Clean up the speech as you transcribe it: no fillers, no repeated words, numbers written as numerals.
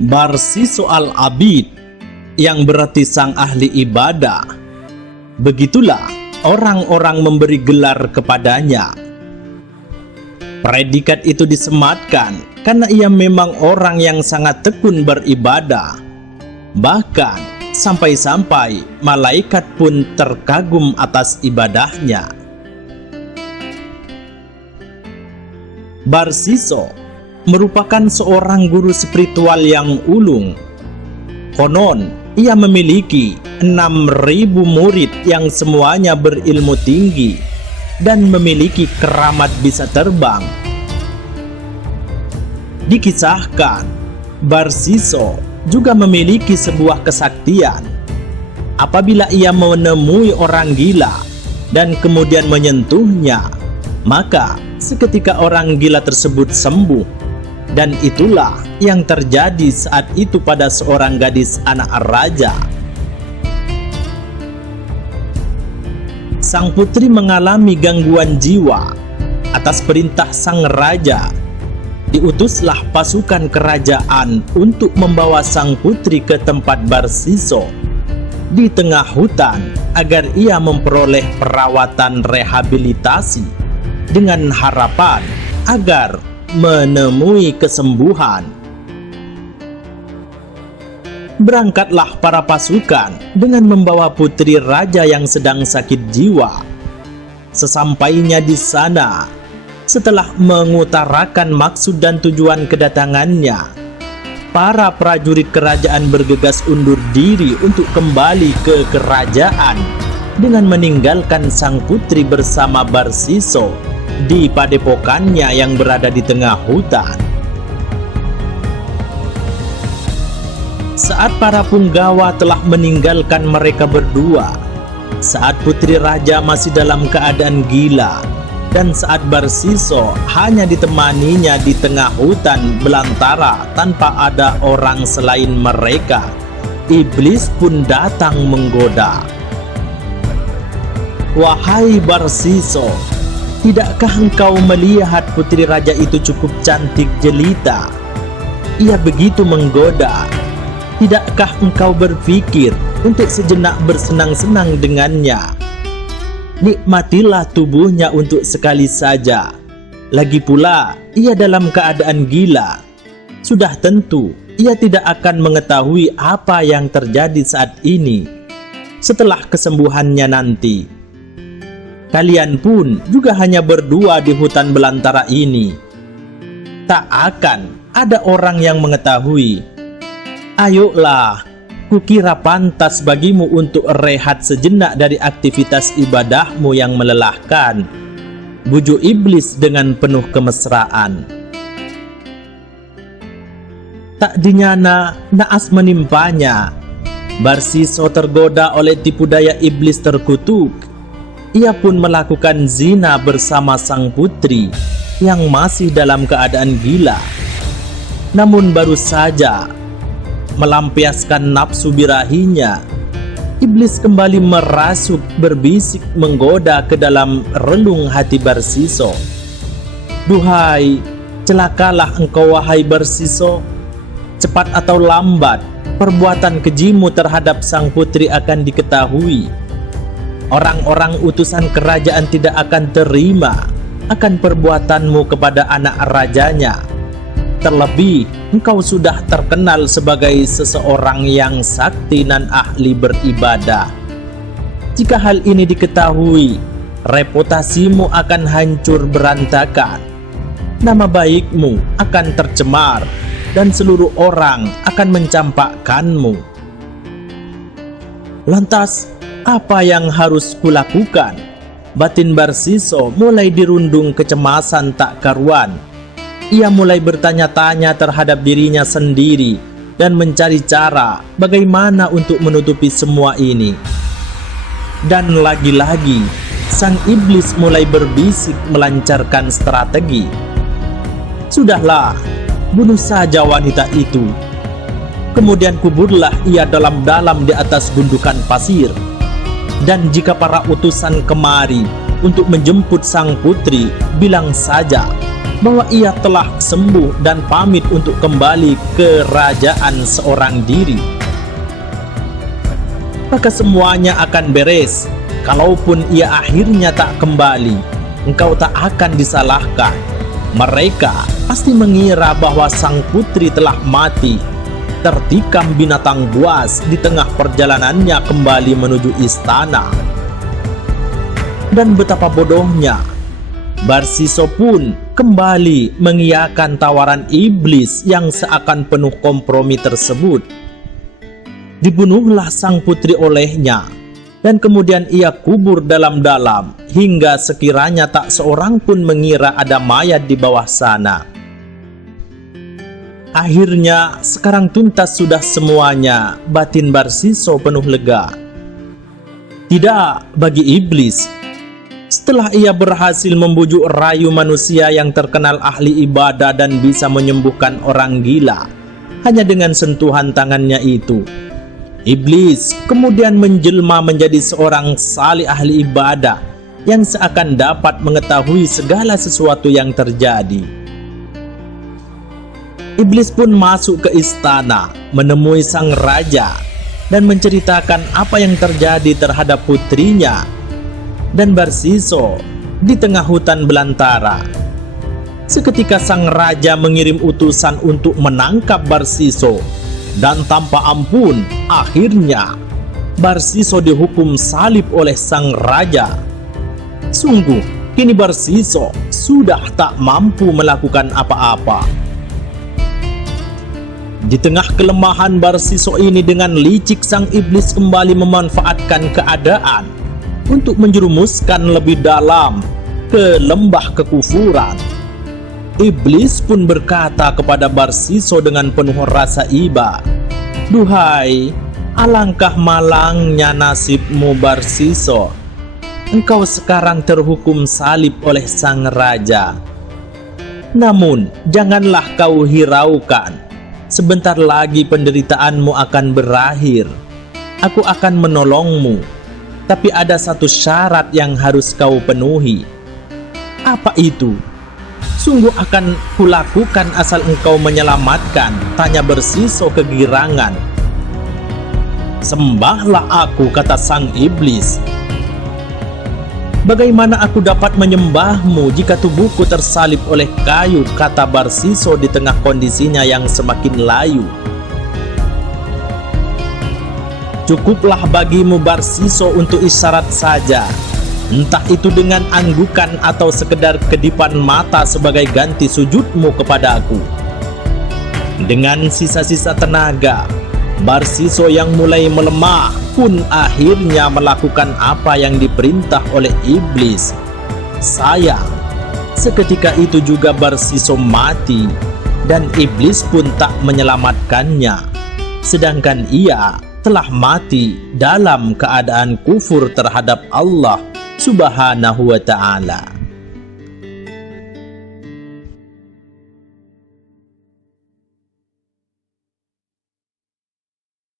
Barsiso al-Abid, yang berarti sang ahli ibadah. Begitulah orang-orang memberi gelar kepadanya. Predikat itu disematkan karena ia memang orang yang sangat tekun beribadah. Bahkan sampai-sampai malaikat pun terkagum atas ibadahnya. Barsiso merupakan seorang guru spiritual yang ulung. Konon, ia memiliki 6.000 murid yang semuanya berilmu tinggi dan memiliki keramat bisa terbang. Dikisahkan, Barsiso juga memiliki sebuah kesaktian. Apabila ia menemui orang gila dan kemudian menyentuhnya, maka seketika orang gila tersebut sembuh. Dan itulah yang terjadi saat itu pada seorang gadis anak raja. Sang putri mengalami gangguan jiwa. Atas perintah sang raja, diutuslah pasukan kerajaan untuk membawa sang putri ke tempat Barsiso di tengah hutan agar ia memperoleh perawatan rehabilitasi dengan harapan agar menemui kesembuhan. Berangkatlah para pasukan dengan membawa putri raja yang sedang sakit jiwa. Sesampainya di sana, setelah mengutarakan maksud dan tujuan kedatangannya, para prajurit kerajaan bergegas undur diri untuk kembali ke kerajaan dengan meninggalkan sang putri bersama Barsiso di padepokannya yang berada di tengah hutan. Saat para punggawa telah meninggalkan mereka berdua, saat putri raja masih dalam keadaan gila, dan saat Barsiso hanya ditemaninya di tengah hutan belantara tanpa ada orang selain mereka, iblis pun datang menggoda. "Wahai Barsiso, tidakkah engkau melihat putri raja itu cukup cantik jelita? Ia begitu menggoda. Tidakkah engkau berpikir untuk sejenak bersenang-senang dengannya? Nikmatilah tubuhnya untuk sekali saja. Lagi pula, ia dalam keadaan gila. Sudah tentu, ia tidak akan mengetahui apa yang terjadi saat ini. Setelah kesembuhannya nanti, kalian pun juga hanya berdua di hutan belantara ini. Tak akan ada orang yang mengetahui. Ayolah, kukira pantas bagimu untuk rehat sejenak dari aktivitas ibadahmu yang melelahkan," bujuk iblis dengan penuh kemesraan. Tak dinyana, naas menimpanya. Barsiso tergoda oleh tipu daya iblis terkutuk. Ia pun melakukan zina bersama sang putri yang masih dalam keadaan gila. Namun baru saja melampiaskan nafsu birahinya, iblis kembali merasuk berbisik menggoda ke dalam relung hati Barsiso. "Duhai, celakalah engkau wahai Barsiso. Cepat atau lambat, perbuatan kejimu terhadap sang putri akan diketahui. Orang-orang utusan kerajaan tidak akan terima akan perbuatanmu kepada anak rajanya. Terlebih, engkau sudah terkenal sebagai seseorang yang sakti dan ahli beribadah. Jika hal ini diketahui, reputasimu akan hancur berantakan. Nama baikmu akan tercemar dan seluruh orang akan mencampakkanmu. Lantas, apa yang harus kulakukan?" Batin Barsiso mulai dirundung kecemasan tak karuan. Ia mulai bertanya-tanya terhadap dirinya sendiri dan mencari cara bagaimana untuk menutupi semua ini. Dan lagi-lagi, sang iblis mulai berbisik melancarkan strategi. "Sudahlah, bunuh saja wanita itu. Kemudian kuburlah ia dalam-dalam di atas gundukan pasir. Dan jika para utusan kemari untuk menjemput sang putri, bilang saja bahwa ia telah sembuh dan pamit untuk kembali ke kerajaan seorang diri. Maka semuanya akan beres. Kalaupun ia akhirnya tak kembali, engkau tak akan disalahkan. Mereka pasti mengira bahwa sang putri telah mati, tertikam binatang buas di tengah perjalanannya kembali menuju istana. Dan betapa bodohnya, Barsiso pun kembali mengiyakan tawaran iblis yang seakan penuh kompromi tersebut. Dibunuhlah sang putri olehnya, dan kemudian ia kubur dalam-dalam hingga sekiranya tak seorang pun mengira ada mayat di bawah sana. Akhirnya sekarang tuntas sudah semuanya. Batin Barsiso penuh lega. Tidak bagi iblis. Setelah ia berhasil membujuk rayu manusia yang terkenal ahli ibadah dan bisa menyembuhkan orang gila hanya dengan sentuhan tangannya itu, iblis kemudian menjelma menjadi seorang salih ahli ibadah yang seakan dapat mengetahui segala sesuatu yang terjadi. Iblis pun masuk ke istana, menemui sang raja dan menceritakan apa yang terjadi terhadap putrinya dan Barsiso di tengah hutan belantara. Seketika sang raja mengirim utusan untuk menangkap Barsiso, dan tanpa ampun akhirnya Barsiso dihukum salib oleh sang raja. Sungguh kini Barsiso sudah tak mampu melakukan apa-apa. Di tengah kelemahan Barsiso ini, dengan licik sang iblis kembali memanfaatkan keadaan untuk menjerumuskan lebih dalam ke lembah kekufuran. Iblis pun berkata kepada Barsiso dengan penuh rasa iba, "Duhai, alangkah malangnya nasibmu Barsiso. Engkau sekarang terhukum salib oleh sang raja. Namun janganlah kau hiraukan. Sebentar lagi penderitaanmu akan berakhir. Aku akan menolongmu. Tapi ada satu syarat yang harus kau penuhi." "Apa itu?" "Sungguh akan kulakukan asal engkau menyelamatkan," tanya Barsiso kegirangan. "Sembahlah aku," kata sang iblis. "Bagaimana aku dapat menyembahmu jika tubuhku tersalib oleh kayu?" kata Barsiso di tengah kondisinya yang semakin layu. "Cukuplah bagimu Barsiso untuk isyarat saja, entah itu dengan anggukan atau sekedar kedipan mata sebagai ganti sujudmu kepadaku." Dengan sisa-sisa tenaga, Barsiso yang mulai melemah pun akhirnya melakukan apa yang diperintah oleh iblis. Sayang, seketika itu juga Barsiso mati dan iblis pun tak menyelamatkannya, sedangkan ia telah mati dalam keadaan kufur terhadap Allah Subhanahu wa ta'ala.